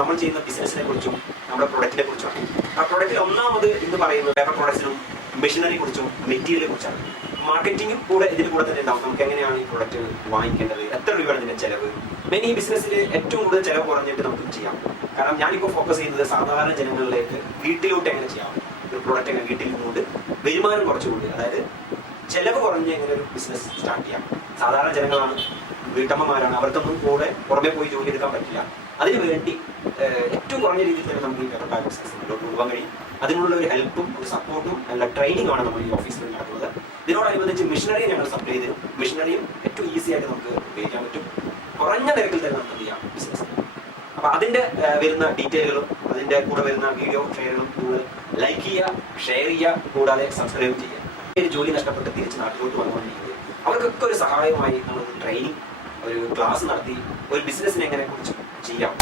നമ്മൾ ചെയ്യുന്ന ബിസിനസിനെ കുറിച്ചും നമ്മുടെ പ്രൊഡക്റ്റിനെ കുറിച്ചുമാണ്. ആ പ്രൊഡക്റ്റിൽ ഒന്നാമത് ഇന്ന് പറയുന്നത് പേപ്പർ പ്രൊഡക്ട്സിനും മെഷീനറിയെ കുറിച്ചും മെറ്റീരിയലിനെ കുറിച്ചാണ്. മാർക്കറ്റിംഗും കൂടെ ഇതിന് കൂടെ തന്നെ ഉണ്ടാവും. നമുക്ക് എങ്ങനെയാണ് ഈ പ്രൊഡക്റ്റ് വാങ്ങിക്കേണ്ടത്, എത്ര രൂപയാണ് ഇതിന്റെ ചെലവ്. മെയിൻ ഈ ബിസിനസ്സിൽ ഏറ്റവും കൂടുതൽ ചെലവ് കുറഞ്ഞിട്ട് നമുക്ക് ചെയ്യാം. കാരണം ഞാനിപ്പോൾ ഫോക്കസ് ചെയ്യുന്നത് സാധാരണ ജനങ്ങളിലേക്ക് വീട്ടിലോട്ട് എങ്ങനെ ചെയ്യാം, ഒരു പ്രൊഡക്റ്റ് എങ്ങനെ വീട്ടിൽ നിന്നുകൊണ്ട് വരുമാനം കുറച്ചുകൊണ്ട്, അതായത് ചെലവ് കുറഞ്ഞ് എങ്ങനെ ഒരു ബിസിനസ് സ്റ്റാർട്ട് ചെയ്യാം. സാധാരണ ജനങ്ങളാണ്, വീട്ടമ്മമാരാണ്, അവർക്കൊന്നും കൂടെ പുറമെ പോയി ജോലി എടുക്കാൻ പറ്റില്ല. അതിനു വേണ്ടി ഏറ്റവും കുറഞ്ഞ രീതിയിൽ തന്നെ നമുക്ക് ഈ പേപ്പർ ബാഗ് ബിസിനസ് മുന്നോട്ട് കൊണ്ടുപോകാൻ കഴിയും. അതിനുള്ള ഒരു ഹെൽപ്പും ഒരു സപ്പോർട്ടും നല്ല ട്രെയിനിങ് ആണ് നമ്മൾ ഈ ഓഫീസിൽ നടക്കുന്നത്. ഇതിനോടനുബന്ധിച്ച് മെഷീനറി ഞങ്ങൾ സപ്ലൈ ചെയ്തു. മെഷീനറിയും ഏറ്റവും ഈസി ആയിട്ട് നമുക്ക് ഉപയോഗിക്കാൻ പറ്റും. കുറഞ്ഞ നിരക്കിൽ തന്നെ നമുക്ക് ചെയ്യാം ബിസിനസ്. അപ്പൊ അതിന്റെ വരുന്ന ഡീറ്റെയിലുകളും അതിന്റെ കൂടെ വരുന്ന വീഡിയോ ഷെയറുകളും നിങ്ങൾ ലൈക്ക് ചെയ്യുക, ഷെയർ ചെയ്യുക, കൂടാതെ സബ്സ്ക്രൈബ് ചെയ്യുക. ഒരു ജോലി നഷ്ടപ്പെട്ട് തിരിച്ച് നാട്ടിലോട്ട് വന്നുകൊണ്ടിരിക്കുന്നത് അവർക്കൊക്കെ ഒരു സഹായമായി നമ്മൾ ട്രെയിനിങ്, ഒരു ക്ലാസ് നടത്തി ഒരു ബിസിനസ്സിനെ എങ്ങനെ കുറിച്ച് ചെയ്യാം.